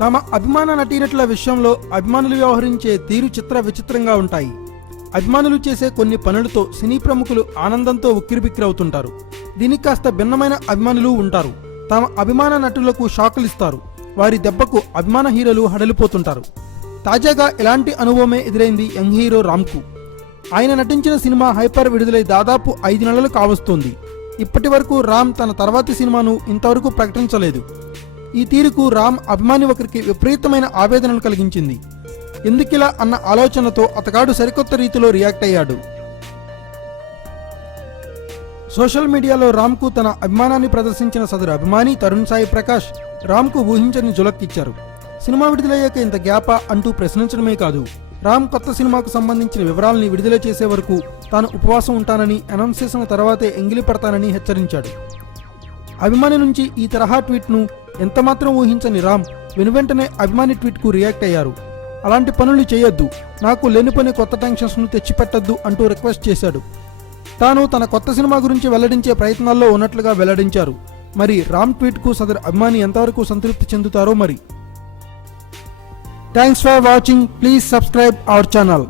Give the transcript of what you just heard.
తమ అభిమాన నటీనటుల విషయంలో అభిమానులు వ్యవహరించే తీరు విచిత్రంగా ఉంటాయి. అభిమానులు చేసే కొన్ని పనులతో సినీ ప్రముఖులు ఆనందంతో ఉక్కిరిబిక్కిరవుతుంటారు. దీనికి కాస్త భిన్నమైన అభిమానులు ఉంటారు. తమ అభిమాన నటులకు షాకులిస్తారు. వారి దెబ్బకు అభిమాన హీరోలు హడలిపోతుంటారు. తాజాగా ఇలాంటి అనుభవమే ఎదురైంది యంగ్ హీరో రామ్కు. ఆయన నటించిన సినిమా హైపర్ విడుదలై దాదాపు 5 నెలలు కావస్తోంది. ఇప్పటి వరకు రామ్ తన తర్వాతి సినిమాను ఇంతవరకు ప్రకటించలేదు. ఈ తీరుకు రామ్ అభిమాని ఒకరికి విపరీతమైన ఆవేదనను కలిగించింది. ఎందుకిలా అన్న ఆలోచనతో అతగాడు సరికొత్త రీతిలో రియాక్ట్ అయ్యాడు. సోషల్ మీడియాలో రామ్కు తన అభిమానాన్ని ప్రదర్శించిన సదరు అభిమాని తరుణ్ సాయి ప్రకాష్ రామ్కు ఊహించని జులక్కిచ్చారు. సినిమా విడుదలయ్యాక ఇంత గ్యాపా అంటూ ప్రశ్నించడమే కాదు, రామ్ కొత్త సినిమాకు సంబంధించిన వివరాలని విడుదల చేసే వరకు తాను ఉపవాసం ఉంటానని, అనౌన్స్ చేసిన తర్వాతే ఎంగిలి పడతానని హెచ్చరించాడు. అభిమాని నుంచి ఈ తరహా ట్వీట్ను ఎంతమాత్రం ఊహించని రామ్ వెనువెంటనే అభిమాని ట్వీట్కు రియాక్ట్ అయ్యారు. అలాంటి పనులు చేయొద్దు, నాకు లేనిపోని కొత్త టెన్షన్స్ను తెచ్చిపెట్టద్దు అంటూ రిక్వెస్ట్ చేశాడు. తాను తన కొత్త సినిమా గురించి వెల్లడించే ప్రయత్నాల్లో ఉన్నట్లుగా వెల్లడించారు. మరి రామ్ ట్వీట్కు సదరు అభిమాని ఎంతవరకు సంతృప్తి చెందుతారో మరి. Thanks for watching. Please subscribe our channel.